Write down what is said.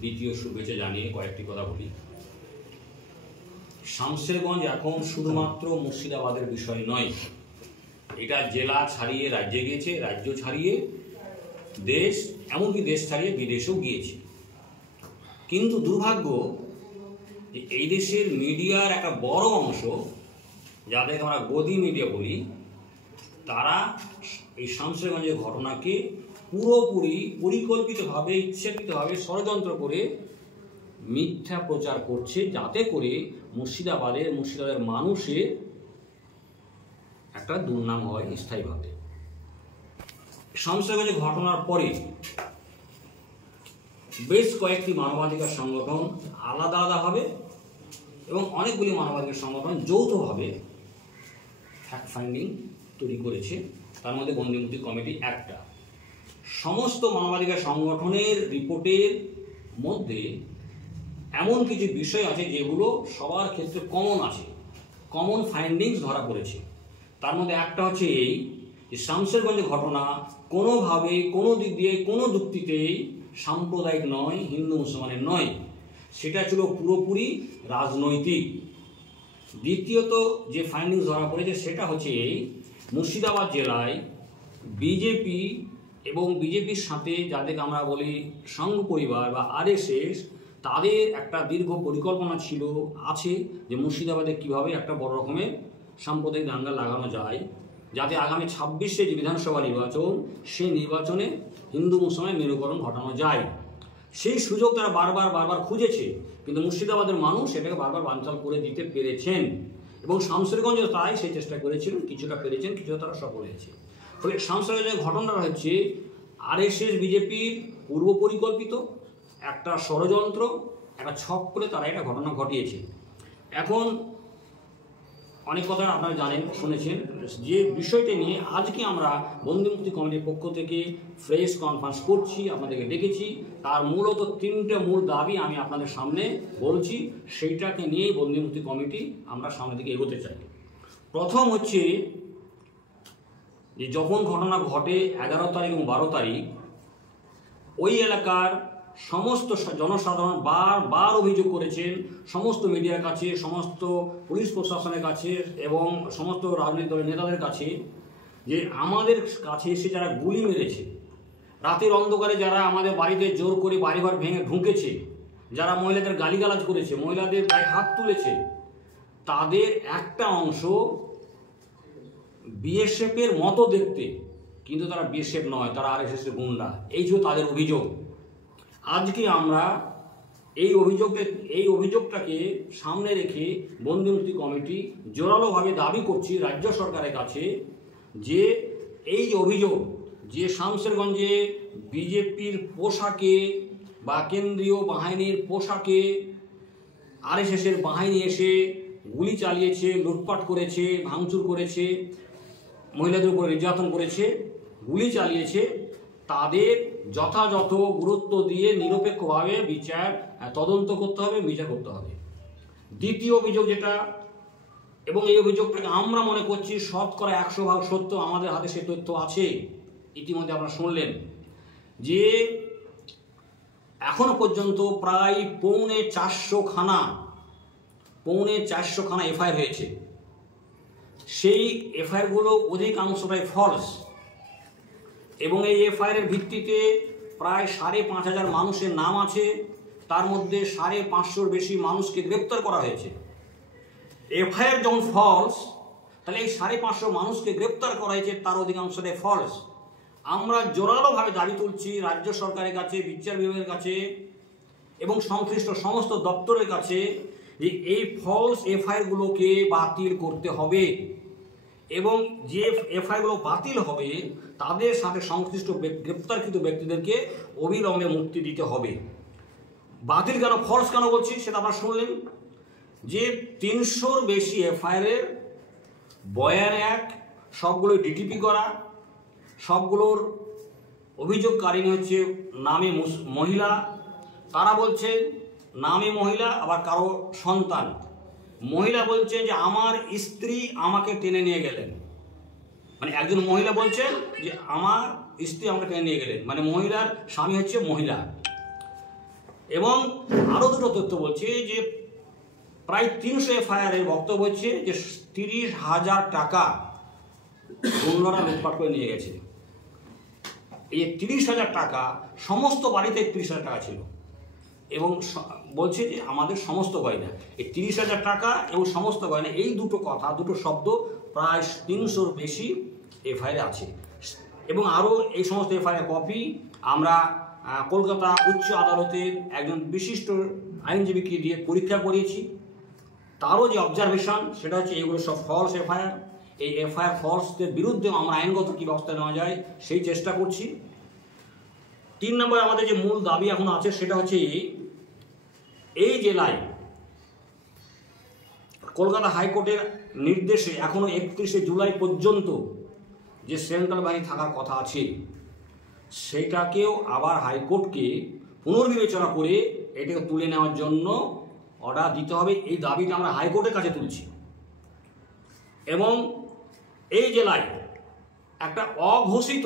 দ্বিতীয় শুভেচ্ছা জানিয়ে কয়েকটি কথা বলি। শামশেরগঞ্জ এখন শুধুমাত্র মুর্শিদাবাদের বিষয় নয়, এটা জেলা ছাড়িয়ে রাজ্যে গিয়েছে, রাজ্য ছাড়িয়ে দেশ, এমনকি দেশ ছাড়িয়ে বিদেশেও গিয়েছে। কিন্তু দুর্ভাগ্য এই দেশের মিডিয়ার একটা বড় অংশ, যাদেরকে আমরা গদি মিডিয়া বলি, তারা এই শামশেরগঞ্জের ঘটনাকে পুরোপুরি পরিকল্পিতভাবে, ইচ্ছাকৃতভাবে ষড়যন্ত্র করে মিথ্যা প্রচার করছে, যাতে করে মুর্শিদাবাদের মানুষের একটা দুর্নাম হয় স্থায়ীভাবে। শামশেরগঞ্জের ঘটনার পরে বেশ কয়েকটি মানবাধিকার সংগঠন আলাদা আলাদাভাবে এবং অনেকগুলি মানবাধিকার সংগঠন যৌথভাবে ফ্যাক্ট ফাইন্ডিং তৈরি করেছে। তার মধ্যে বন্দিমুক্তি কমিটি একটা। সমস্ত মানবাধিকার সংগঠনের রিপোর্টের মধ্যে এমন কিছু বিষয় আছে যেগুলো সবার ক্ষেত্রে কমন আছে, কমন ফাইন্ডিংস ধরা পড়েছে। তার মধ্যে একটা হচ্ছে এই যে শামশেরগঞ্জের ঘটনা কোনোভাবে, কোনো দিক দিয়ে, কোনো যুক্তিতেই সাম্প্রদায়িক নয়, হিন্দু মুসলমানের নয়, সেটা ছিল পুরোপুরি রাজনৈতিক। দ্বিতীয়ত যে ফাইন্ডিংস ধরা পড়েছে সেটা হচ্ছে এই, মুর্শিদাবাদ জেলায় বিজেপি এবং বিজেপির সাথে যাদেরকে আমরা বলি সংঘ পরিবার বা আরএসএস, তাদের একটা দীর্ঘ পরিকল্পনা ছিল, আছে, যে মুর্শিদাবাদে কীভাবে একটা বড় রকমের সাম্প্রদায়িক দাঙ্গা লাগানো যায়, যাতে আগামী 26শে যে বিধানসভা নির্বাচন, সেই নির্বাচনে হিন্দু মুসলমানের মেরুকরণ ঘটানো যায়। সেই সুযোগ তারা বারবার খুঁজেছে, কিন্তু মুর্শিদাবাদের মানুষ এটাকে বারবার বানচাল করে দিতে পেরেছেন এবং শামশেরগঞ্জে তাই সেই চেষ্টা করেছিলেন, কিছুটা পেরেছেন, কিছুটা তারা সফল হয়েছে। ফলে শামশেরগঞ্জের ঘটনাটা হচ্ছে আরএসএস বিজেপির পূর্ব পরিকল্পিত একটা ষড়যন্ত্র, একটা ছক করে তারা এটা ঘটনা ঘটিয়েছে। এখন অনেক কথা আপনারা জানেন, শুনেছেন, যে বিষয়টা নিয়ে আজকে আমরা বন্দিমুক্তি কমিটির পক্ষ থেকে প্রেস কনফারেন্স করছি, আপনাদেরকে ডেকেছি। তার মূলত তিনটে মূল দাবি আমি আপনাদের সামনে বলছি, সেইটাকে নিয়েই বন্দিমুক্তি কমিটি আমরা সামনের দিকে এগোতে চাই। প্রথম হচ্ছে যে যখন ঘটনা ঘটে 11 তারিখ এবং 12 তারিখ, ওই এলাকার সমস্ত জনসাধারণ বারবার অভিযোগ করেছেন সমস্ত মিডিয়ার কাছে, সমস্ত পুলিশ প্রশাসনের কাছে এবং সমস্ত রাজনৈতিক দলের নেতাদের কাছে, যে আমাদের কাছে এসে যারা গুলি মেরেছে, রাতের অন্ধকারে যারা আমাদের বাড়িতে জোর করে বাড়িঘর ভেঙে ঢুকেছে, যারা মহিলাদের গালিগালাজ করেছে, মহিলাদের গায়ে হাত তুলেছে, তাদের একটা অংশ বিএসএফের মতো দেখতে, কিন্তু তারা বিএসএফ নয়, তারা আরএসএসের গুন্ডা। এই ছিল তাদের অভিযোগ। আজকে আমরা এই অভিযোগটাকে সামনে রেখে বন্দিমুক্তি কমিটি জোরালোভাবে দাবি করছি রাজ্য সরকারের কাছে, যে এই যে অভিযোগ যে শামশেরগঞ্জে বিজেপির পোশাকে বা কেন্দ্রীয় বাহিনীর পোশাকে আরএসএসের বাহিনী এসে গুলি চালিয়েছে, লুটপাট করেছে, ভাঙচুর করেছে, মহিলাদের উপর নির্যাতন করেছে, গুলি চালিয়েছে, তাদের যথাযথ গুরুত্ব দিয়ে নিরপেক্ষভাবে তদন্ত করতে হবে, বিচার করতে হবে। দ্বিতীয় অভিযোগ যেটা, এবং এই অভিযোগটাকে আমরা মনে করছি 100% সত্য, আমাদের হাতে সে তথ্য আছে, ইতিমধ্যে আপনারা শুনলেন, যে এখনো পর্যন্ত প্রায় পৌনে 400 খানা এফআইআর হয়েছে। সেই এফআইআরগুলো অধিকাংশটাই ফলস, এবং এই এফআইআরের ভিত্তিতে প্রায় 5,500 মানুষের নাম আছে, তার মধ্যে 550-র বেশি মানুষকে গ্রেপ্তার করা হয়েছে। এফআইআর যখন ফলস, তাহলে এই 550 মানুষকে গ্রেপ্তার করা হয়েছে, তার অধিকাংশটাই ফলস। আমরা জোরালোভাবে দাবি তুলছি রাজ্য সরকারের কাছে, বিচার বিভাগের কাছে এবং সংশ্লিষ্ট সমস্ত দপ্তরের কাছে, যে এই ফলস এফআইআরগুলোকে বাতিল করতে হবে, এবং যে এফআইআরগুলো বাতিল হবে তাদের সাথে সংশ্লিষ্ট গ্রেপ্তারকৃত ব্যক্তিদেরকে অবিলম্বে মুক্তি দিতে হবে। বাতিল কেন, ফলস কেন বলছি সেটা আপনারা শুনলেন, যে 300-র বেশি এফআইআরের বয়ান এক, সবগুলোই ডিটিপি করা, সবগুলোর অভিযোগকারিনী হচ্ছে নামে মহিলা, তারা বলছে নামে মহিলা, আবার কারো সন্তান। মহিলা বলছে যে আমার স্ত্রী আমাকে টেনে নিয়ে গেলেন, মানে একজন মহিলা বলছেন যে আমার স্ত্রী আমাকে টেনে নিয়ে গেলেন, মানে মহিলার স্বামী হচ্ছে মহিলা। এবং আরও দুটো তথ্য বলছে যে প্রায় 300 এফআইআরের বক্তব্য হচ্ছে যে 30,000 টাকা গুন্ডারা লুটপাট করে নিয়ে গেছে। এই 30,000 টাকা সমস্ত বাড়িতে 30,000 টাকা ছিল এবং বলছে যে আমাদের সমস্ত গয়না, এই 30,000 টাকা এবং সমস্ত গয়না, এই দুটো কথা, দুটো শব্দ প্রায় 300-র বেশি এফআইআর আছে। এবং আরও এই সমস্ত এফআইআর কপি আমরা কলকাতা উচ্চ আদালতের একজন বিশিষ্ট আইনজীবীকে দিয়ে পরীক্ষা করিয়েছি। তারও যে অবজারভেশন সেটা হচ্ছে এগুলো সব ফলস এফআইআর। এই এফআইআর ফলসদের বিরুদ্ধে আমরা আইনগত কী ব্যবস্থা নেওয়া যায় সেই চেষ্টা করছি। 3 নম্বর আমাদের যে মূল দাবি এখন আছে সেটা হচ্ছে এই জেলায় কলকাতা হাইকোর্টের নির্দেশে এখনও 31শে জুলাই পর্যন্ত যে সেন্ট্রাল বাহিনী থাকার কথা আছে সেটাকেও আবার হাইকোর্টকে পুনর্বিবেচনা করে এটাকে তুলে নেওয়ার জন্য অর্ডার দিতে হবে। এই দাবিটা আমরা হাইকোর্টের কাছে তুলছি। এবং এই জেলায় একটা অঘোষিত